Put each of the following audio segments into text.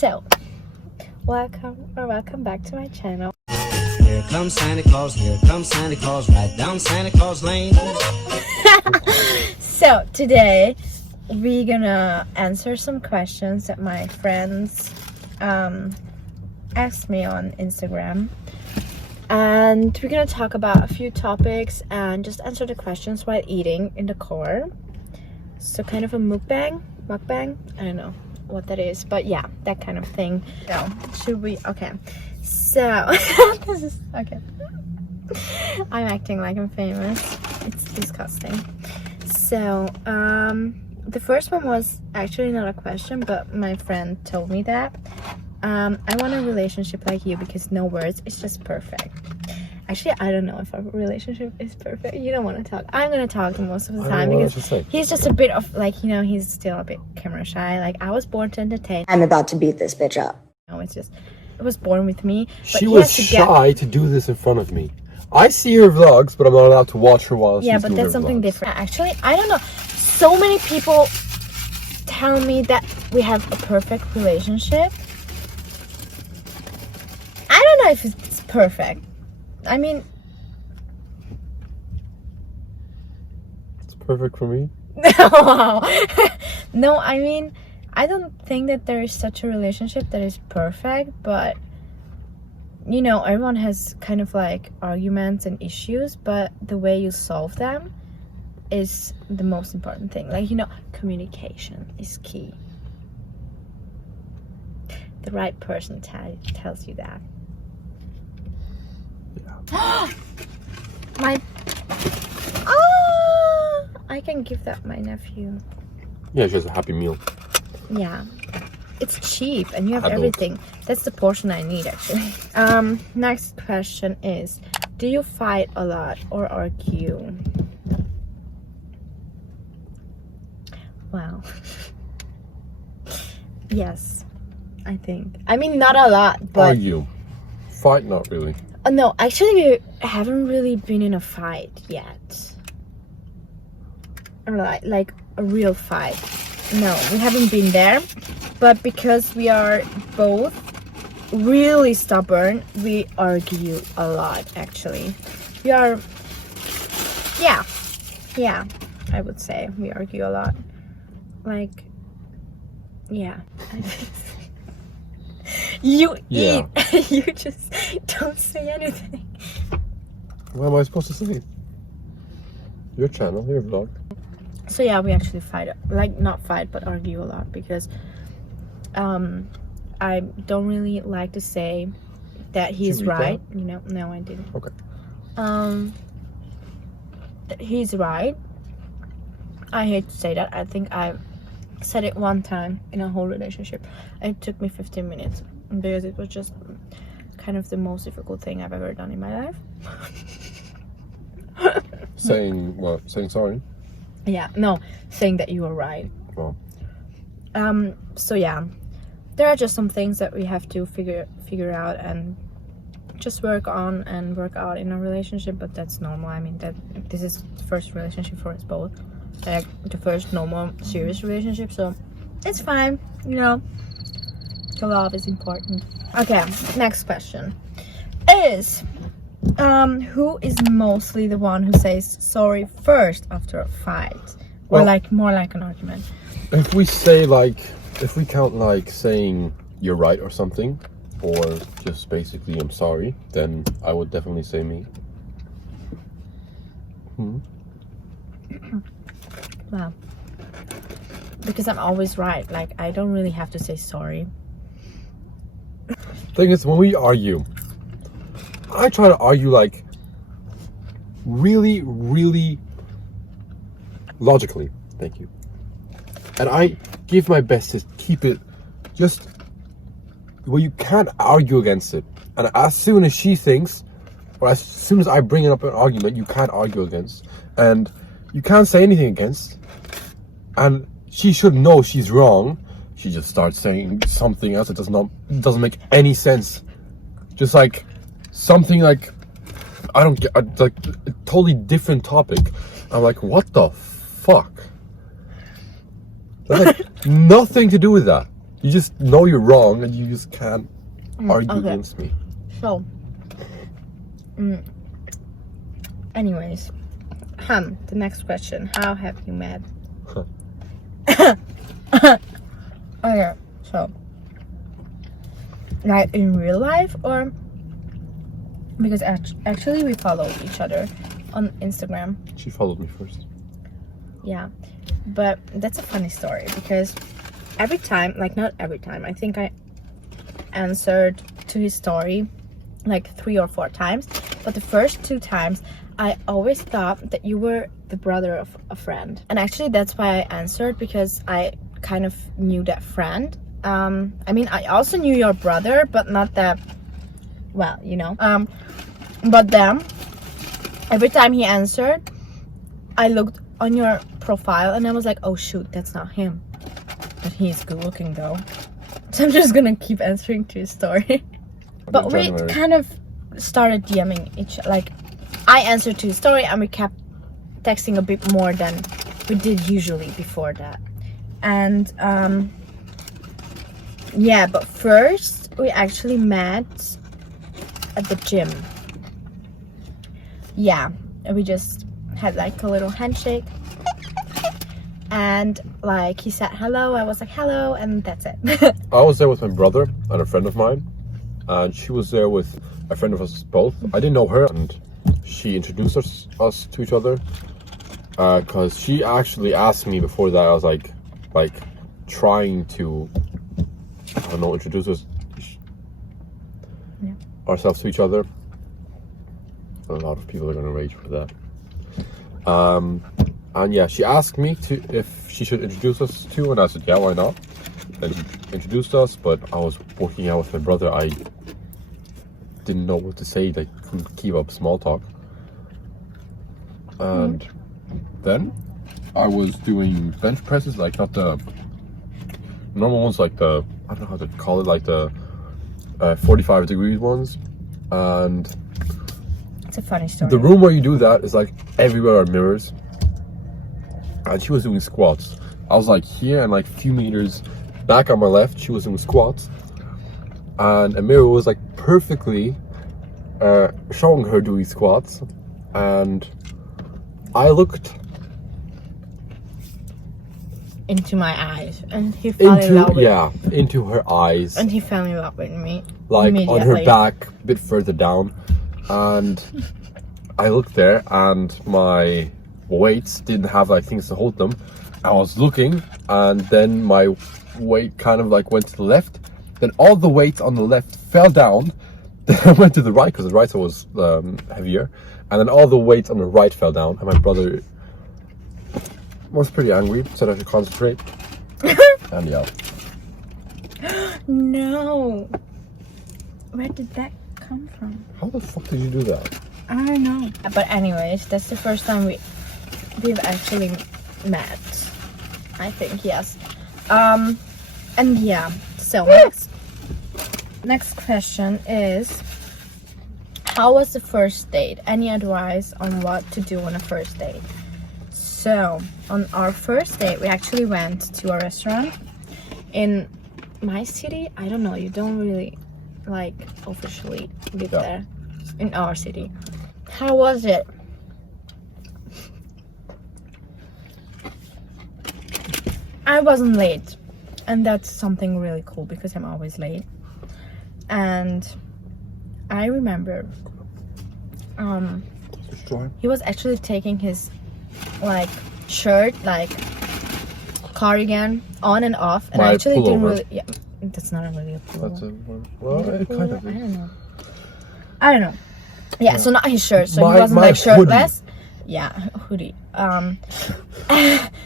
So, welcome back to my channel. Here comes Santa Claus, right down Santa Claus Lane. So, today we're gonna answer some questions that my friends asked me on Instagram. And we're gonna talk about a few topics and just answer the questions while eating in the car. So kind of a mukbang, I don't know what that is, but yeah, that kind of thing. So should we? Okay, so this is okay. I'm acting like I'm famous. It's disgusting. So the first one was actually not a question, but my friend told me that I want a relationship like you because no words, it's just perfect. Actually, I don't know if our relationship is perfect. You don't want to talk. I'm going to talk most of the time because he's just a bit of like, he's still a bit camera shy. Like, I was born to entertain. I'm about to beat this bitch up. No, it was born with me. She was shy to do this in front of me. I see her vlogs, but I'm not allowed to watch her while she's doing her vlogs. Yeah, but that's something different. Actually, I don't know. So many people tell me that we have a perfect relationship. I don't know if it's perfect. I mean, it's perfect for me. No, I mean, I don't think that there is such a relationship that is perfect, but everyone has kind of like arguments and issues, but the way you solve them is the most important thing. Like, communication is key. The right person tells you that. I can give that my nephew. Yeah, she has a Happy Meal. Yeah, it's cheap and you have everything. That's the portion I need, actually. Next question is, do you fight a lot or argue? Wow. Yes, I think. I mean, not a lot, but argue. Fight, not really. No, actually, we haven't really been in a fight yet. Or like a real fight. No, we haven't been there. But because we are both really stubborn, we argue a lot, actually. We are, yeah, I would say we argue a lot. Like, yeah. You eat, you just don't say anything. What am I supposed to say? Your channel, your vlog. So yeah, we actually fight, like not fight, but argue a lot because I don't really like to say that he's right. No, I didn't. Okay. He's right. I hate to say that. I think I said it one time in a whole relationship. It took me 15 minutes because it was just kind of the most difficult thing I've ever done in my life. Saying what? Saying sorry? Yeah, no, saying that you were right. Well. So yeah, there are just some things that we have to figure out and just work on and work out in a relationship, but that's normal. I mean, this is the first relationship for us both. Like the first normal serious relationship, so it's fine. The love is important. Okay, next question is who is mostly the one who says sorry first after a fight, or like more like an argument? If we count like saying you're right or something, or just basically I'm sorry, then I would definitely say me. Wow. Because I'm always right. Like, I don't really have to say sorry. Thing is, when we argue, I try to argue like really, really logically. Thank you. And I give my best to keep it just where you can't argue against it. And as soon as she thinks, or as soon as I bring up an argument, you can't argue against, and you can't say anything against, and she should know she's wrong. She just starts saying something else that doesn't make any sense. Just like something like, I don't get, like a totally different topic. I'm like, what the fuck? That had nothing to do with that. You just know you're wrong and you just can't argue okay. against me. So, anyways, the next question. How have you met? Okay, so, like in real life or because actually we followed each other on Instagram. She followed me first. Yeah, but that's a funny story because every time, like not every time, I think I answered to his story like 3 or 4 times, but the first 2 times I always thought that you were the brother of a friend, and actually that's why I answered, because I kind of knew that friend. I mean, I also knew your brother, but not that well, you know. But then every time he answered, I looked on your profile and I was like, oh shoot, that's not him, but he's good looking though. So I'm just gonna keep answering to his story. But we kind of started DMing each, like I answered to his story and we kept texting a bit more than we did usually before that. And yeah, but first we actually met at the gym. Yeah, and we just had like a little handshake, and like he said hello, I was like hello, and that's it. I was there with my brother and a friend of mine, and she was there with a friend of us both. I didn't know her, and she introduced us to each other because she actually asked me before that. I was like trying to, I don't know, introduce ourselves to each other. A lot of people are gonna rage for that. And yeah, she asked me if she should introduce us to, and I said yeah, why not? And she introduced us, but I was working out with my brother. I didn't know what to say. Like, couldn't keep up small talk. And then I was doing bench presses, like not the normal ones, like the, I don't know how to call it, like the 45 degrees ones. And It's a funny story. the room where you do that is like everywhere are mirrors. And she was doing squats. I was like here, and like a few meters back on my left, she was doing squats. And a mirror was like perfectly showing her doing squats. And I looked into my eyes, and he fell in love with into her eyes. And he fell in love with me. Like on her back, a bit further down. And I looked there, and my weights didn't have like things to hold them. I was looking, and then my weight kind of like went to the left. Then all the weights on the left fell down. Then I went to the right because the right side was heavier, and then all the weights on the right fell down. And my brother was pretty angry, said I should concentrate. And yeah. No. Where did that come from? How the fuck did you do that? I don't know. But anyways, that's the first time we've actually met. I think, yes. And yeah, so next question is, how was the first date? Any advice on what to do on a first date? So on our first date, we actually went to a restaurant in my city. I don't know, you don't really like officially live there. In our city. How was it? I wasn't late, and that's something really cool because I'm always late. And I remember he was actually taking his like shirt, like cardigan, on and off, and I actually didn't really. Yeah, that's not really a pullover. Well, it kind of. I don't know. Yeah, so not his shirt, so he wasn't like shirtless. Hoodie. Yeah, hoodie.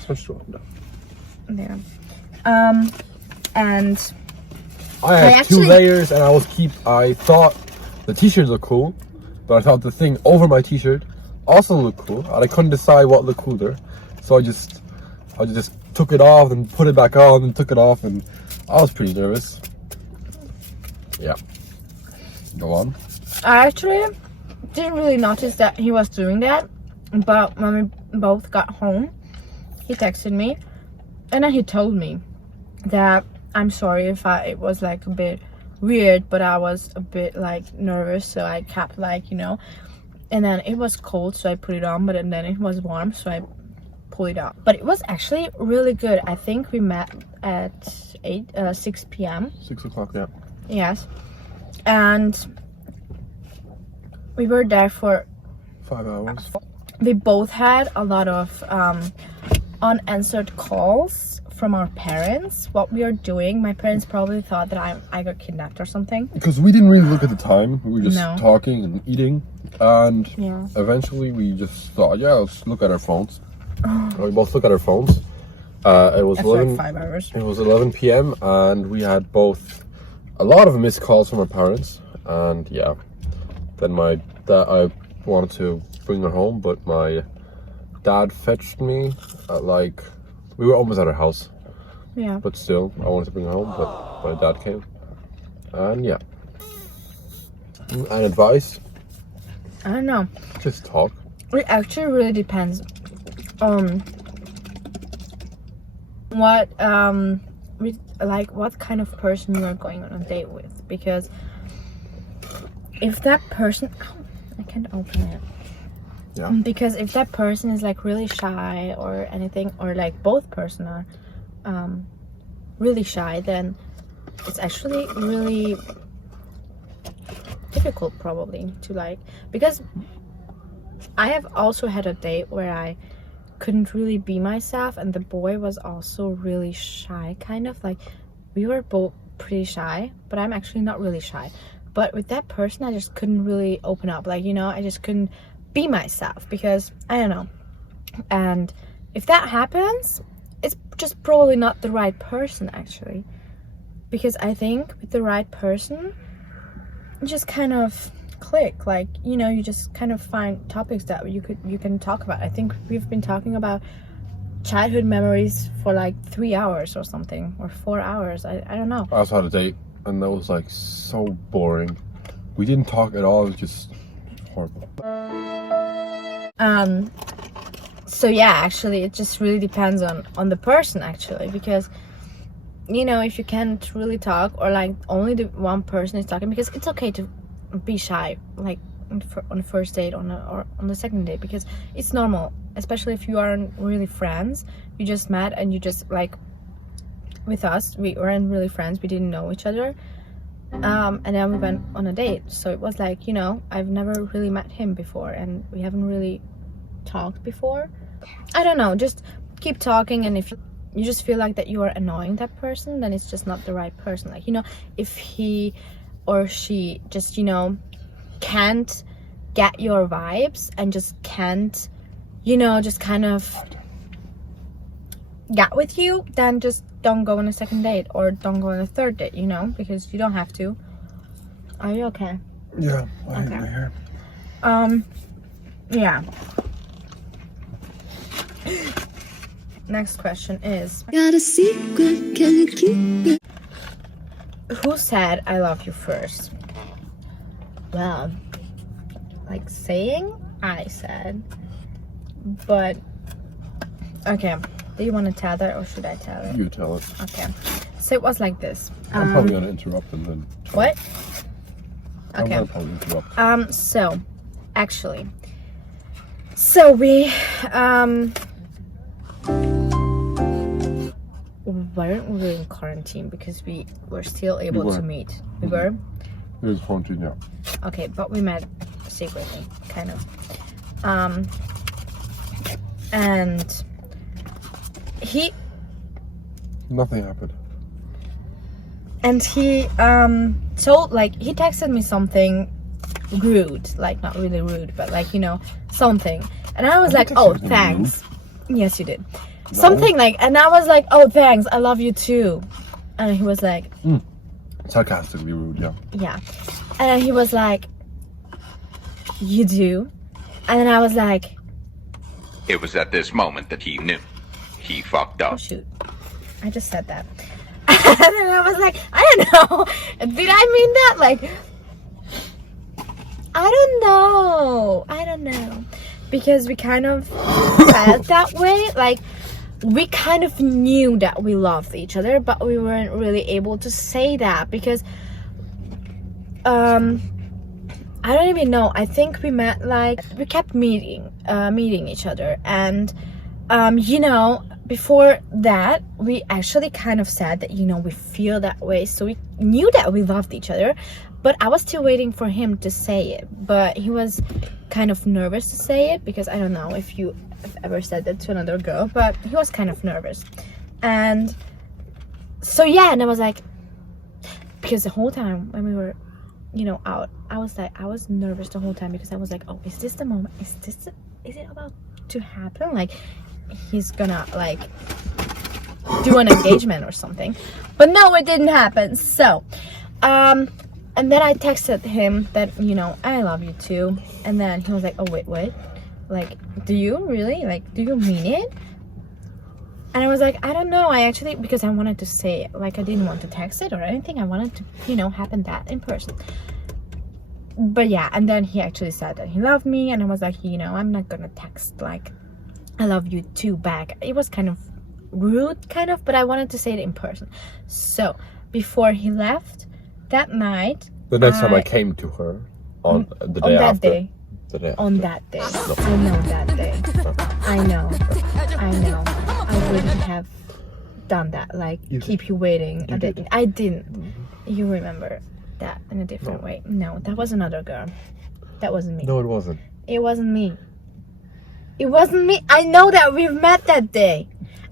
Switch to it. Yeah. And I had 2 layers, and I thought the t-shirts looked cool, but I thought the thing over my t-shirt also looked cool, and I couldn't decide what looked cooler. So I just took it off and put it back on, and took it off, and I was pretty nervous. Yeah. Go on. I actually didn't really notice that he was doing that, but when we both got home, he texted me, and then he told me that I'm sorry if it was like a bit weird, but I was a bit like nervous, so I kept like, you know, and then it was cold, so I put it on, but then it was warm, so I pulled it out. But it was actually really good. I think we met at 6 p.m. 6 o'clock, yeah. Yes, and we were there for 5 hours. we both had a lot of unanswered calls from our parents. What we are doing, my parents probably thought that I got kidnapped or something. Because we didn't really look at the time. We were just No. talking and eating. And Yeah. eventually we just thought, yeah, let's look at our phones. We both look at our phones. It was After 11. like 5 hours. It was 11 p.m. and we had both a lot of missed calls from our parents. And yeah, then I wanted to bring her home, but my dad fetched me at like, we were almost at our house, Yeah. but still I wanted to bring her home, but my dad came. And yeah, and advice, I don't know. just talk. It actually really depends on what what kind of person you are going on a date with, because if that person, I can't open it. Yeah. Because if that person is like really shy or anything, or like both person are really shy, then it's actually really difficult probably to like, because I have also had a date where I couldn't really be myself, and the boy was also really shy, kind of like we were both pretty shy, but I'm actually not really shy. But with that person, I just couldn't really open up, like, you know, I just couldn't be myself, because I don't know. And if that happens, it's just probably not the right person actually, because I think with the right person you just kind of click, like, you know, you just kind of find topics that you can talk about. I think we've been talking about childhood memories for like 3 hours or something, or 4 hours. I don't know. I also had a date and that was like so boring. We didn't talk at all. It was just horrible. So yeah, actually it just really depends on the person actually, because, you know, if you can't really talk, or like only the one person is talking, because it's okay to be shy, like on the first date or on the second date, because it's normal, especially if you aren't really friends, you just met and you just like, with us, we weren't really friends, we didn't know each other, and then we went on a date, so it was like, you know, I've never really met him before and we haven't really talked before. I don't know, just keep talking, and if you just feel like that you are annoying that person, then it's just not the right person. Like, you know, if he or she just, you know, can't get your vibes and just can't, you know, just kind of get with you, then just don't go on a second date, or don't go on a third date, you know, because you don't have to. Are you okay? Yeah, I hate Okay. my hair. Yeah. Next question is, Got a secret, can you keep it? who said I love you first? Well, like saying, I said, but okay, do you want to tell that, or should I tell it? You tell it. Okay, so it was like this. I'm probably gonna interrupt and then. What? I'm Okay. gonna probably interrupt. So actually, so we weren't really in quarantine, because we were still able We were. to meet. We were. It was quarantine, yeah. Okay, but we met secretly, kind of. And he Nothing happened. told, like, he texted me something rude, like not really rude, but like, you know, something, and I was I like, didn't oh, text you thanks. Yes, you did. Something like, and I was like, oh, thanks, I love you too. And he was like, Sarcastically rude, yeah. yeah. And then he was like, you do? And then I was like, It was at this moment that he knew. He fucked oh up. shoot, I just said that. And then I was like, I don't know, did I mean that? Like, I don't know, because we kind of felt that way, like we kind of knew that we loved each other, but we weren't really able to say that because I don't even know. I think we met, like, we kept meeting each other, and you know, before that we actually kind of said that, you know, we feel that way, so we knew that we loved each other, but I was still waiting for him to say it, but he was kind of nervous to say it, because I don't know if you have ever said that to another girl, but he was kind of nervous. And so yeah, and I was like, because the whole time when we were, you know, out, I was nervous the whole time, because I was like, oh, is this the moment, is it about to happen, like he's gonna like do an engagement or something. But no, it didn't happen. So and then I texted him that, you know, I love you too, and then he was like, oh wait, like, do you really, like, do you mean it? And I was like, I don't know, I actually, because I wanted to say it, like, I didn't want to text it or anything, I wanted to, you know, happen that in person. But yeah, and then he actually said that he loved me, and I was like, you know, I'm not gonna text like I love you too back. It was kind of rude, kind of, but I wanted to say it in person. So before he left that night, The next time I came to her on the day after. The day on after. that day. I know that day. I know. I wouldn't have done that, like keep you waiting. I didn't. You remember that in a different way. No, that was another girl. That wasn't me. No, it wasn't. It wasn't me. It wasn't me. I know that we've met that day.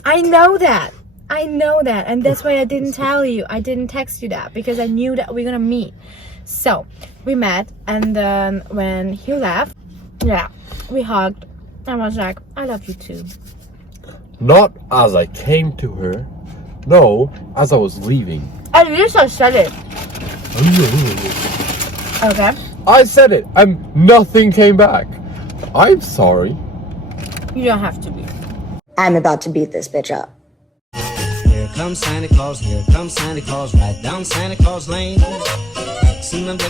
I know that, and that's why I didn't tell you. I didn't text you that, because I knew that we're gonna meet. So we met, and then when he left, yeah, we hugged. I was like, I love you too. Not as I came to her. No, as I was leaving. At least I said it. Okay. I said it, and nothing came back. I'm sorry. You don't have to be. I'm about to beat this bitch up. Here comes Santa Claus, right down Santa Claus Lane. X and the